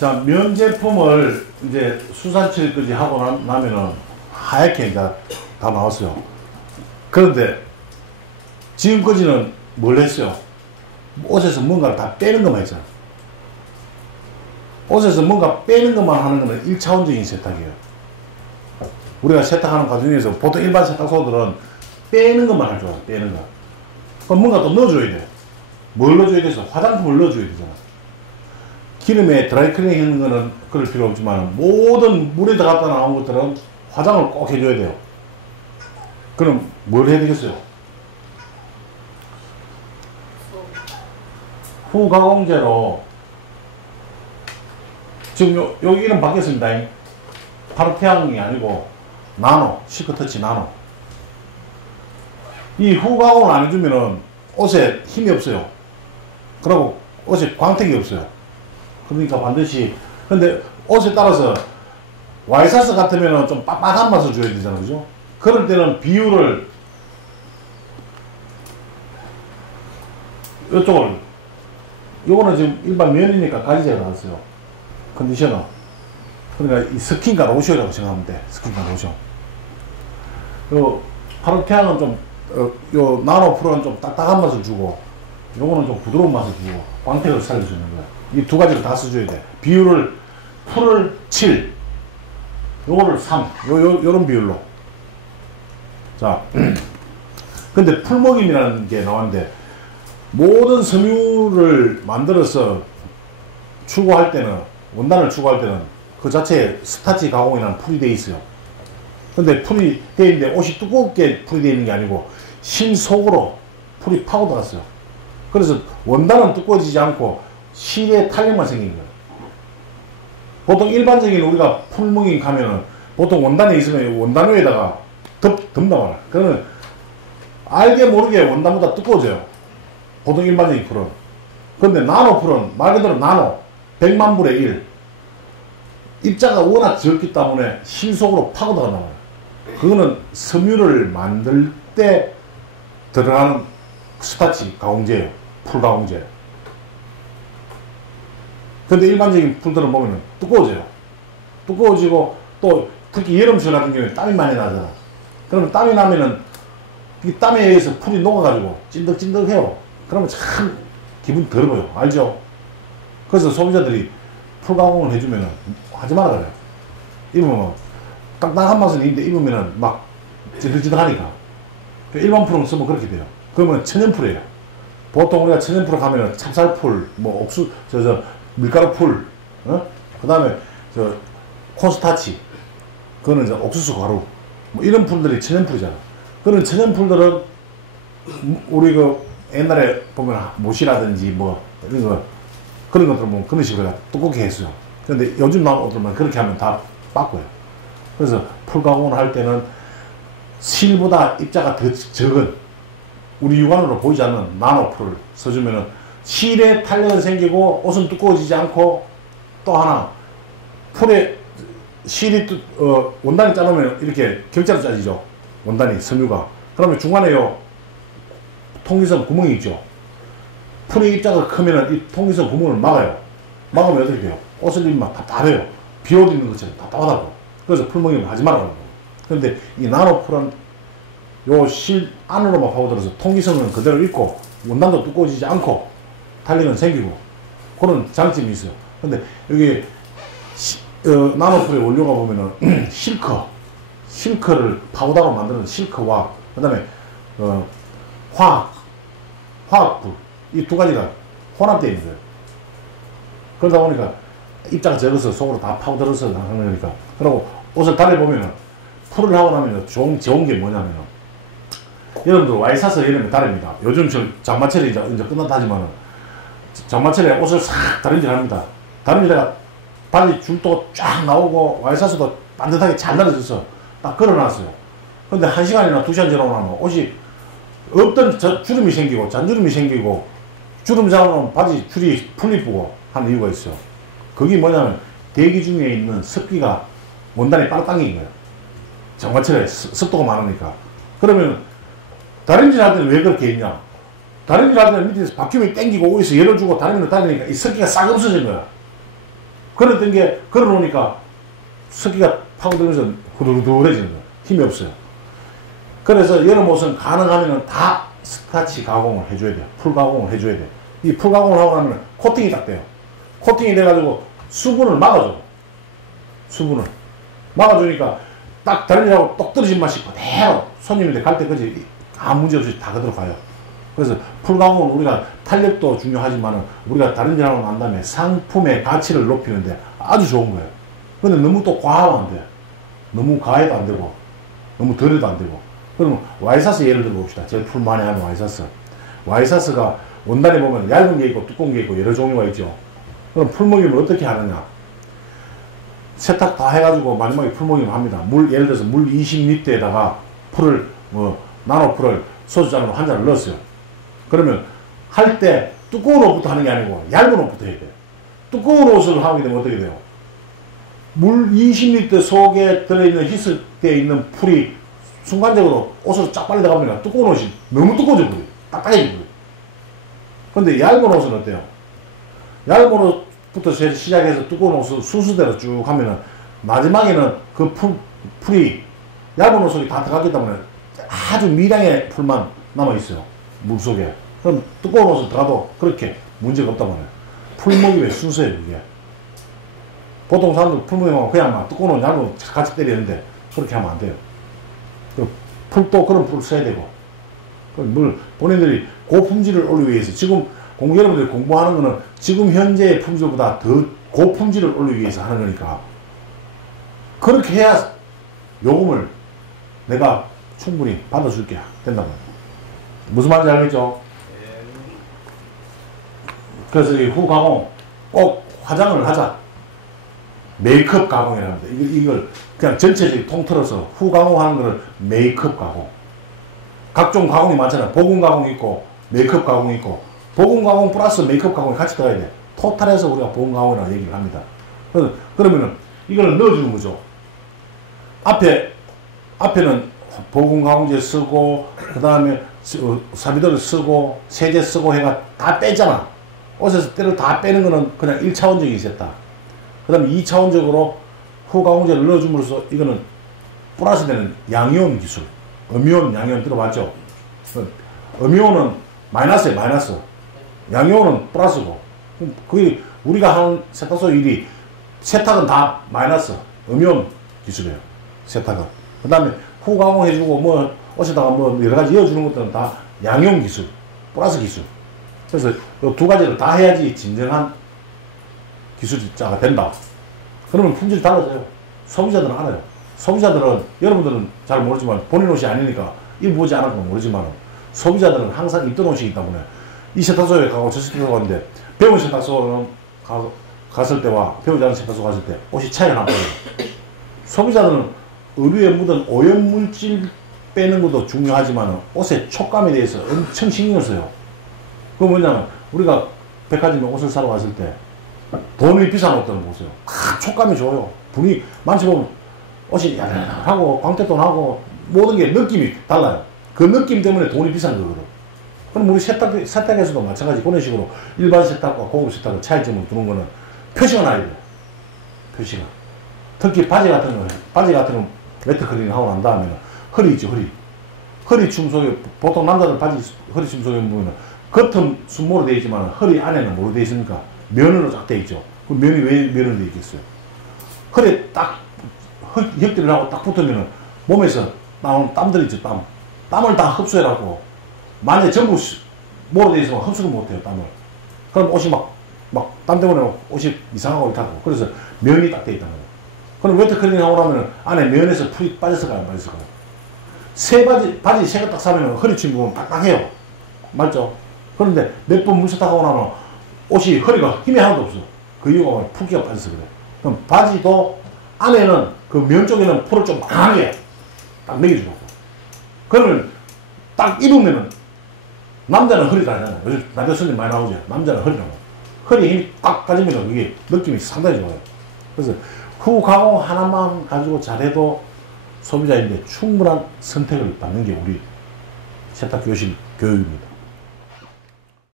자, 면 제품을 이제 수산칠까지 하고 나면은 하얗게 이제 다 나왔어요. 그런데 지금까지는 뭘 했어요? 옷에서 뭔가를 다 빼는 것만 했잖아. 옷에서 뭔가 빼는 것만 하는 거는 1차원적인 세탁이에요. 우리가 세탁하는 과정에서 보통 일반 세탁소들은 빼는 것만 할 줄 알아. 빼는 거. 그럼 뭔가 또 넣어줘야 돼. 뭘 넣어줘야 돼서 화장품을 넣어줘야 되잖아. 기름에 드라이클리닝 하는 거는 그럴 필요 없지만 모든 물에 들어갔다 나온 것들은 화장을 꼭 해줘야 돼요. 그럼 뭘 해야 되겠어요? 후가공제로 지금 여기 이름 바뀌었습니다. 파르테앙이 아니고 나노, 시크터치 나노. 이 후가공을 안 해주면은 옷에 힘이 없어요. 그리고 옷에 광택이 없어요. 그러니까 반드시, 근데 옷에 따라서 와이사스 같으면 좀 빡빡한 맛을 줘야 되잖아요. 그죠? 그럴 때는 비율을 이쪽을, 요거는 지금 일반 면이니까 가지제가 나왔어요. 컨디셔너. 그러니까 이 스킨과 로션이라고 생각하면 돼. 스킨과 로션. 요 파르테앙은 좀 요 나노 프로는 좀 딱딱한 맛을 주고, 요거는 좀 부드러운 맛을 주고 광택을 살려주는 거야. 이 두 가지를 다 써줘야 돼. 비율을 풀을 7, 요거를 3, 요런 비율로. 자, 근데 풀목임이라는 게 나왔는데, 모든 섬유를 만들어서 추구할 때는, 원단을 추구할 때는 그 자체에 스타치 가공이라는 풀이 되어 있어요. 근데 풀이 되어 있는데 옷이 두껍게 풀이 되어 있는 게 아니고 심 속으로 풀이 파고 들어갔어요. 그래서 원단은 두꺼워지지 않고 실의 탄력만 생긴 거예요. 보통 일반적인 우리가 풀무깅 가면은 보통 원단에 있으면 원단 위에다가 덮나와요. 그러면 알게 모르게 원단보다 두꺼워져요. 보통 일반적인 풀은. 근데 나노 풀은 말 그대로 나노 100만 분의 1 입자가 워낙 적기 때문에 실 속으로 파고 들어가나와요. 그거는 섬유를 만들 때 들어가는 스타치 가공제예요. 풀 가공제. 근데 일반적인 풀들은 보면은 두꺼워져요. 두꺼워지고 또 특히 여름철 같은 경우에 땀이 많이 나잖아. 그러면 땀이 나면은 이 땀에 의해서 풀이 녹아가지고 찐득찐득해요. 그러면 참 기분 더러워요. 알죠? 그래서 소비자들이 풀 가공을 해주면은 하지 마라 그래요. 입으면 딱딱한 맛은 있는데 입으면은 막 찌득찌득하니까. 일반 풀은 쓰면 그렇게 돼요. 그러면 천연풀이에요. 보통 우리가 천연풀 가면은 찹쌀풀, 뭐 옥수, 밀가루풀, 그 다음에 콘스타치, 그거는 이제 옥수수 가루, 뭐 이런 풀들이 천연풀이잖아. 그런 천연풀들은 우리 그 옛날에 보면 못이라든지 뭐 이런 거 그런 것들 보면 그런 식으로 두껍게 했어요. 근데 요즘 나온 옷들만 그렇게 하면 다 바꿔요. 그래서 풀 가공을 할 때는 실보다 입자가 더 적은 우리 육안으로 보이지 않는 나노 풀을 써주면은 실에 탄력은 생기고 옷은 두꺼워지지 않고, 또 하나 풀에 실이 원단이 짜놓으면 이렇게 격자로 짜지죠. 원단이 섬유가. 그러면 중간에 요 통기성 구멍이 있죠. 풀의 입자가 크면은 이 통기성 구멍을 막아요. 막으면 어떻게 돼요? 옷을 입으면 답답해요. 비옷 입는 것처럼 답답하다고. 그래서 풀목임을 하지 말라고. 그런데 이 나노풀은 요 실 안으로만 파고들어서 통기성은 그대로 있고 원단도 두꺼워지지 않고 탄력은 생기고 그런 장점이 있어요. 근데 여기 나노풀의 원료가 보면은 실크를 파우더로 만드는 실크와 그 다음에 화학풀 이 두 가지가 혼합되어 있는 거예요. 그러다 보니까 입자가 적어서 속으로 다 파고들어서 하는 거니까. 그리고 옷을 달아보면은 풀을 하고 나면 좋은 게 뭐냐면은, 여러분들 와이사스 이름이 다릅니다. 요즘 장마철이 이제 끝났다 하지만은 장마철에 옷을 싹 다림질 합니다. 다림질에가 바지 줄도 쫙 나오고 와이사스도 반듯하게 잘 달아져서 딱 걸어놨어요. 근데 1시간이나 2시간 지나고 나면 옷이 없던 주름이 생기고 잔주름이 생기고 주름 잡아놓으면 바지 줄이 풀리쁘고 하는 이유가 있어요. 그게 뭐냐면 대기 중에 있는 습기가 원단에 빨리 당긴 거예요. 장마철에 습도가 많으니까. 그러면 다림질 할 때는 왜 그렇게 했냐? 다림질 할 때는 밑에서 바큐음이 당기고 위에서 열을 주고 다리미를 달리니까 이 습기가 싹 없어진 거야. 그랬던 게 걸어놓으니까 습기가 파고들면서 후들후들해지는 거예요. 힘이 없어요. 그래서 여름 옷은 가능하면 다 스타치 가공을 해줘야 돼요. 풀 가공을 해줘야 돼요. 이 풀 가공을 하고 나면 코팅이 딱 돼요. 코팅이 돼가지고 수분을 막아줘. 수분을 막아주니까 딱 다른이라고 똑 떨어진 맛이 그대로 손님인데 갈 때까지 아무 문제 없이 다 그대로 가요. 그래서 풀 가공은 우리가 탄력도 중요하지만 우리가 다른 데하고 난 다음에 상품의 가치를 높이는데 아주 좋은 거예요. 근데 너무 또 과하면 안 돼요. 너무 과해도 안 되고 너무 덜해도 안 되고. 그럼 와이사스 예를 들어 봅시다. 제일 풀 많이 하는 와이사스. 와이사스가 원단에 보면 얇은 게 있고 두꺼운 게 있고 여러 종류가 있죠. 그럼 풀목임을 어떻게 하느냐. 세탁 다 해가지고 마지막에 풀목임을 합니다. 예를 들어서 물 20리터에다가 풀을 나노풀을 소주잔으로 한 잔을 넣었어요. 그러면 할 때 두꺼운 옷부터 하는 게 아니고 얇은 옷부터 해야 돼요. 두꺼운 옷을 하게 되면 어떻게 돼요? 물 20리터 속에 들어있는 희석되어 있는 풀이 순간적으로 옷으로 쫙 빨리 들어가면 두꺼운 옷이 너무 두꺼워져 버려요. 딱딱해져 버려요. 근데 얇은 옷은 어때요? 얇은 옷부터 시작해서 두꺼운 옷을 순서대로 쭉 하면은 마지막에는 그 풀이 얇은 옷 속에 다 들어갔기 때문에 아주 미량의 풀만 남아있어요. 물 속에. 그럼 두꺼운 옷을 들어가도 그렇게 문제가 없단 말이에요. 풀목임의 순서예요, 이게. 보통 사람들 풀목임하고 그냥 막 두꺼운 옷, 얇은 옷 같이 때리는데 그렇게 하면 안 돼요. 풀도 그런 풀을 써야 되고. 본인들이 고품질을 올리기 위해서 지금 여러분들이 공부하는 거는 지금 현재의 품질보다 더 고품질을 올리기 위해서 하는 거니까 그렇게 해야 요금을 내가 충분히 받아줄게 된단 말이에요. 무슨 말인지 알겠죠? 그래서 이 후 가공 꼭 화장을 하자. 메이크업 가공이라고 합니다. 이걸 그냥 전체적인 통틀어서 후 가공하는 거를 메이크업 가공. 각종 가공이 많잖아요. 보금 가공 있고 메이크업 가공 있고 보금 가공 플러스 메이크업 가공이 같이 들어가야 돼. 토탈해서 우리가 보금 가공이라고 얘기를 합니다. 그러면은 이걸 넣어주는 거죠. 앞에는 보금 가공제 쓰고 그 다음에 사비도를 쓰고 세제 쓰고 해가 다 뺐잖아. 옷에서 때를 다 빼는 거는 그냥 1차원적인 있었다. 그 다음에 2차원적으로 후 가공제를 넣어줌으로써 이거는 플러스 되는 양이온 기술. 음이온, 양이온 들어봤죠? 음이온은 마이너스예요, 마이너스. 양이온은 플러스고. 그게 우리가 하는 세탁소 일이 세탁은 다 마이너스. 음이온 기술이에요. 세탁은. 그 다음에 후 가공해주고 옷에다가 여러 가지 이어주는 것들은 다 양이온 기술, 플러스 기술. 그래서 이 두 가지를 다 해야지 진정한 기술자가 된다. 그러면 품질이 달라져요. 소비자들은 알아요. 소비자들은 여러분들은 잘 모르지만 본인 옷이 아니니까 이거 보지 않아도 모르지만 소비자들은 항상 입던 옷이기 때문에 이 세탁소에 가고 저 세탁소 갔는데 배운 세탁소는 갔을 때와 배우지 않은 세탁소 갔을 때 옷이 차이가 나거든요. 소비자들은 의류에 묻은 오염물질 빼는 것도 중요하지만 옷의 촉감에 대해서 엄청 신경을 써요. 그거 뭐냐면 우리가 백화점에 옷을 사러 갔을 때 돈이 비싼 옷들은 보세요. 다 촉감이 좋아요. 분위기 만져보면 옷이 야들하고 광택도 나고 모든 게 느낌이 달라요. 그 느낌 때문에 돈이 비싼 거거든. 그럼 우리 세탁에서도 마찬가지 그런 식으로 일반 세탁과 고급 세탁의 차이점을 두는 거는 표시가 나야 돼요. 표시가. 특히 바지 같은 거 웨트클리닝 하고 난 다음에는 허리 있죠, 허리. 허리춤 속에 보통 남자들 바지 허리춤 속에 보면 겉은 순모로 되어 있지만 허리 안에는 뭐로 되어 있습니까? 면으로 쫙 되어 있죠. 그 면이 왜 면으로 되어 있겠어요? 허리에 딱 혁대를 하고 딱 붙으면 몸에서 나오는 땀들 있죠, 땀. 땀을 다 흡수해갖고 만약에 전부 뭐로 되어 있으면 흡수를 못해요, 땀을. 그럼 옷이 막 땀 때문에 옷이 이상하고 이렇고 그래서 면이 딱 되어 있다는 거예요. 그럼 웨트클리닝 하고 나면 안에 면에서 풀이 빠졌을까요, 안 빠졌을까요? 바지 새 거 딱 사면 허리춤 보면 딱딱해요. 맞죠? 그런데 몇 번 물세탁하고 나면 옷이 허리가 힘이 하나도 없어. 그 이유가 풀기가 빠져서 그래. 그럼 바지도 안에는 그 면 쪽에는 풀을 좀 강하게 딱 매겨주고. 그러면 딱 입으면은 남자는 허리가 아니잖아요. 요즘 남자 손님 많이 나오죠. 남자는 허리라고. 허리에 힘이 딱 빠지면 그게 느낌이 상당히 좋아요. 그래서 후 가공 하나만 가지고 잘해도 소비자인데 충분한 선택을 받는 게 우리 세탁 교실 교육입니다.